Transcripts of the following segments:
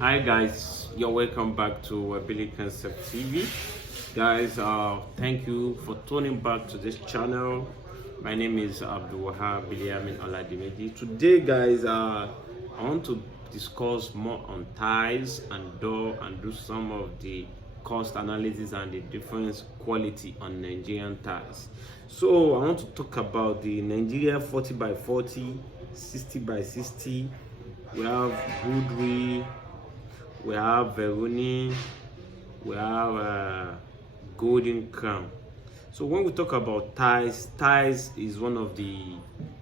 Hi guys, you're welcome back to Billy Concept TV. Guys, thank you for tuning back to this channel. My name is Abdul Wahab Biliamin Oladimeji. Today, guys, I want to discuss more on ties and door and do some of the cost analysis and the difference quality on Nigerian ties. So I want to talk about the Nigeria 40 by 40, 60 by 60. We have Goodwill, we have Veroni, we have Golden Crown. So when we talk about ties, ties is one of the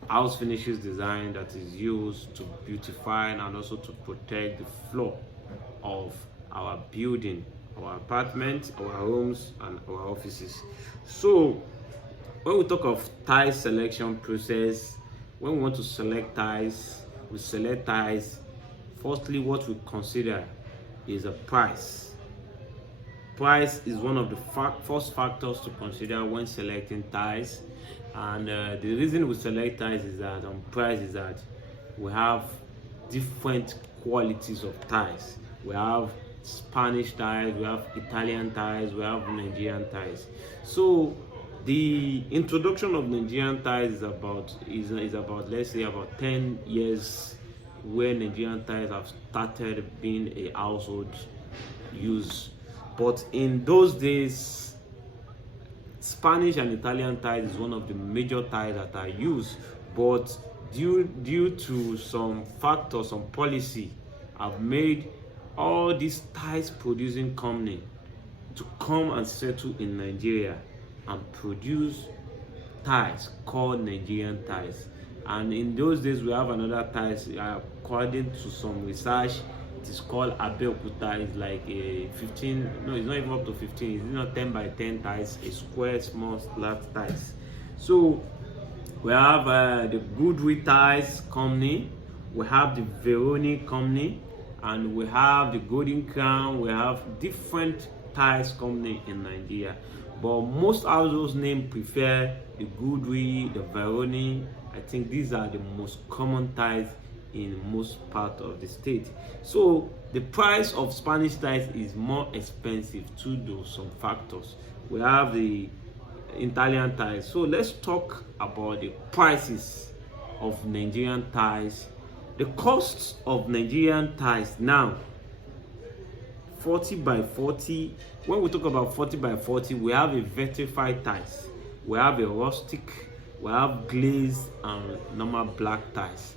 house finishes design that is used to beautify and also to protect the floor of our building, our apartments, our homes, and our offices. So when we talk of tie selection process, when we want to select ties, we select ties. Firstly, what we consider is a price. Price is one of the first factors to consider when selecting ties, and the reason we select ties is that price is that we have different qualities of ties. We have Spanish ties, we have Italian ties, we have Nigerian ties. So the introduction of Nigerian ties is about let's say about 10 years, where Nigerian ties have started being a household use. But in those days, Spanish and Italian ties is one of the major ties that are used. But due to some factors, some policy, have made all these ties producing company to come and settle in Nigeria and produce ties called Nigerian ties. And in those days, we have another ties. According to some research, it is called Abeokuta. It's like a 15. No, it's not even up to 15. It's not 10 by 10 ties. A square, small, flat ties. So we have the Goodwill Ties Company. We have the Veroni Company, and we have the Golden Crown. We have different ties company in Nigeria. But most households name prefer the Goodwill, the Veroni. I think these are the most common ties in most part of the state. So the price of Spanish ties is more expensive due to some factors. We have the Italian ties. So let's talk about the prices of Nigerian ties. The costs of Nigerian ties now, 40 by 40. When we talk about 40 by 40, we have a vertified ties, we have a rustic, we have glazed and normal black ties.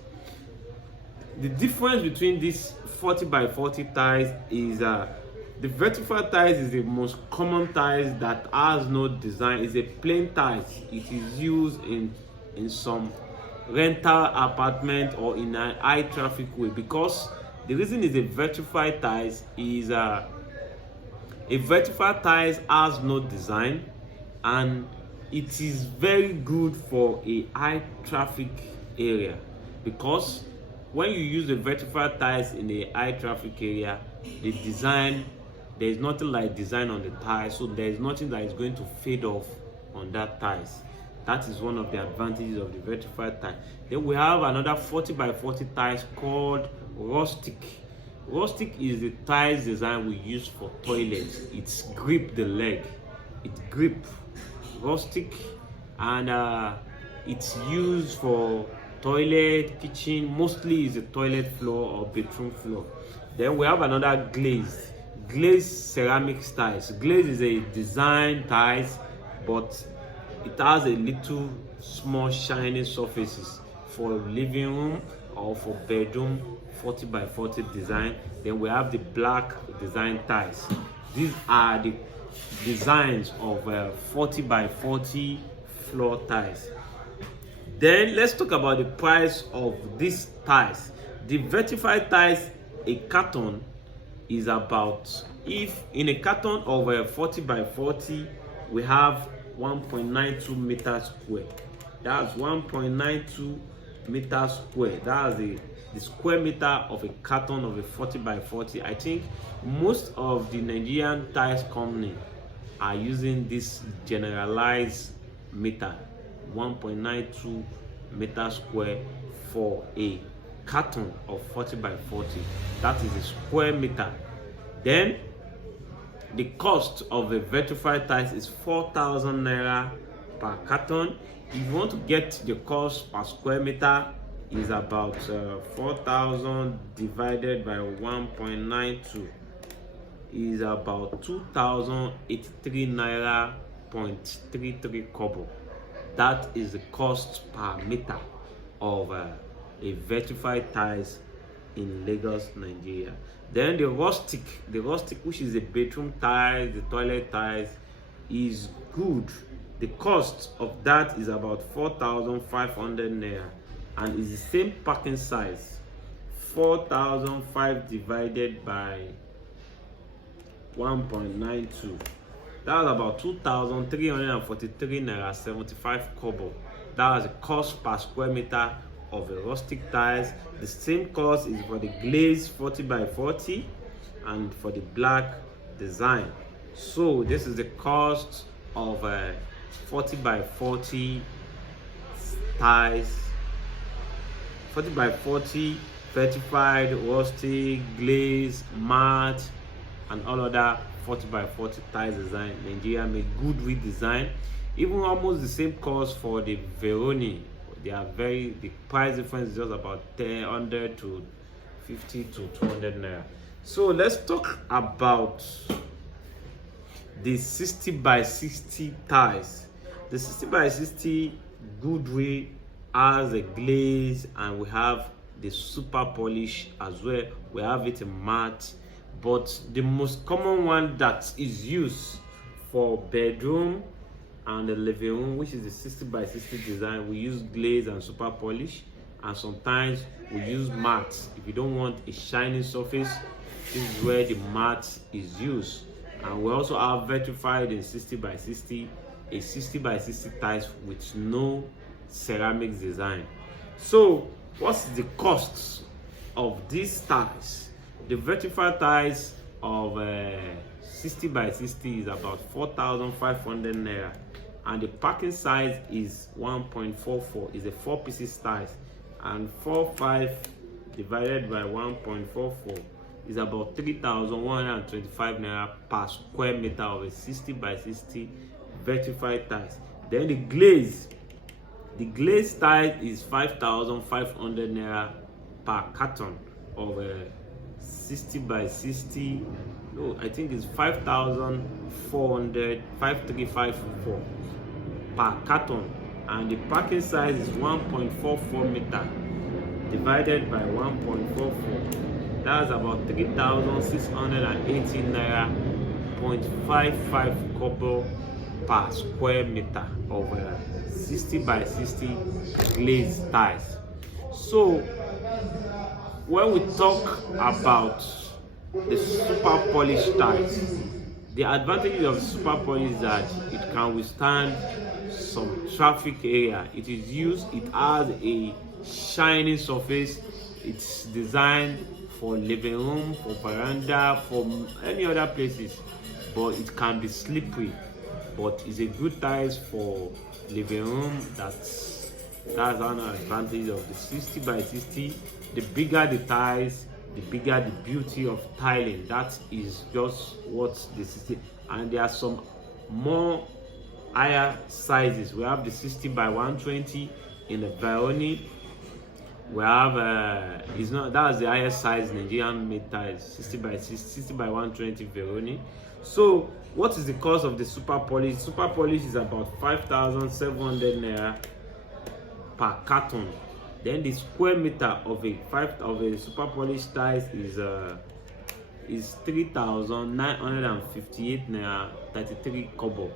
The difference between these 40 by 40 ties is the vertified ties is the most common ties that has no design. It's a plain ties. It is used in some rental apartment or in an high traffic way, because the reason is a vertified ties is a vertified ties has no design, and it is very good for a high traffic area, because when you use the vertified ties in a high traffic area, the design, there is nothing like design on the ties, so there is nothing that is going to fade off on that ties. That is one of the advantages of the vertified tie. Then we have another 40 by 40 ties called rustic. Rustic is the ties design we use for toilets. It's grip the leg. It grip rustic, and it's used for toilet, kitchen. Mostly is a toilet floor or bedroom floor. Then we have another glazed ceramic ties. Glaze is a design ties, but it has a little small shiny surfaces for living room or for bedroom. 40 by 40 design. Then we have the black design ties. These are the designs of 40 by 40 floor ties. Then let's talk about the price of these ties. The vertified ties, a carton is about, if in a carton of 40 by 40, we have 1.92 meters square. That's 1.92 meters square. That's the square meter of a carton of a 40 by 40. I think most of the Nigerian ties company are using this generalized meter, 1.92 meter square for a carton of 40 by 40. That is a square meter. Then the cost of a vertified tiles is 4,000 naira per carton. If you want to get the cost per square meter, is about 4,000 divided by 1.92 is about 2,083 naira 0.33 kobo. That is the cost per meter of a vertified tiles in Lagos, Nigeria. Then the rustic, which is the bedroom tiles, the toilet tiles, is good. The cost of that is about 4,500 naira, and is the same packing size. 4,005 divided by 1.92. That's about 2,343 naira 75 kobo. That is the cost per square meter of a rustic tiles. The same cost is for the glazed 40 by 40 and for the black design. So this is the cost of a 40 by 40 tiles, 40 by 40 certified, rustic, glazed, matte, and all other 40 by 40 tiles design. Nigeria made good redesign. Even almost the same cost for the Veroni. They are the price difference is just about 100 to 50 to 200 naira. So let's talk about the 60 by 60 tiles. The 60 by 60 good way has a glaze, and we have the super polish as well. We have it in matte, but the most common one that is used for bedroom and the living room, which is the 60 by 60 design, we use glaze and super polish, and sometimes we use matte. If you don't want a shiny surface, this is where the matte is used. And we also have vertified in 60 by 60, a 60 by 60 tiles with no ceramics design. So what's the cost of these tiles? The vertified tiles of 60 by 60 is about 4,500 naira, and the packing size is 1.44. is a 4 pieces tiles, and 4.5 divided by 1.44 is about 3,125 naira per square meter of a 60 by 60 vertified tiles. Then the glaze tile is 5,500 naira per carton of a 60 by 60. No, I think it's 5,400, 5,354 per carton, and the packing size is 1.44 meter divided by 1.44. That's about 3,680 naira 0.55 kobo per square meter of 60 by 60 glazed tiles. So when we talk about the super polished tiles, the advantage of super polish is that it can withstand some traffic area. It has a shiny surface. It's designed for living room, for veranda, for any other places, but it can be slippery. But it's a good tiles for living room. That's an advantage of the 60 by 60. The bigger the tiles, the bigger the beauty of tiling. That is just what the 60. And there are some more higher sizes. We have the 60 by 120 in the Veroni. We have that's the highest size Nigerian made tiles, 60 by 120 Veroni. So what is the cost of the super polish? Super polish is about 5,700 naira per carton. Then the square meter of a super polish tiles is 3,958 naira 33 kobo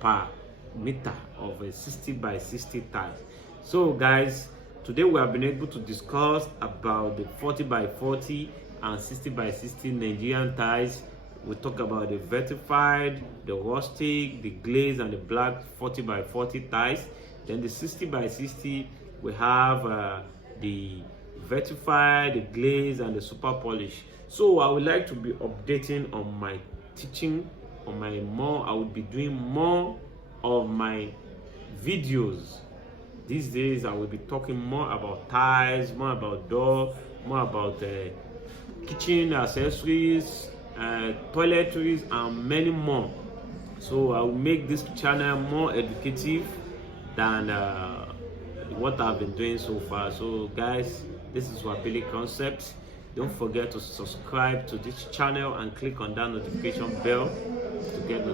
per meter of a 60 by 60 tiles. So guys, today we have been able to discuss about the 40 by 40 and 60 by 60 Nigerian tiles. We talk about the vertified, the rustic, the glazed, and the black 40 by 40 tiles. Then the 60 by 60, we have the vertified, the glazed, and the super polish. So I would like to be updating on my teaching, I would be doing more of my videos These days I will be talking more about tiles, more about door, more about kitchen accessories, toiletries, and many more. So I will make this channel more educative than what I've been doing so far. So guys, this is Wabili Concepts. Don't forget to subscribe to this channel and click on that notification bell to get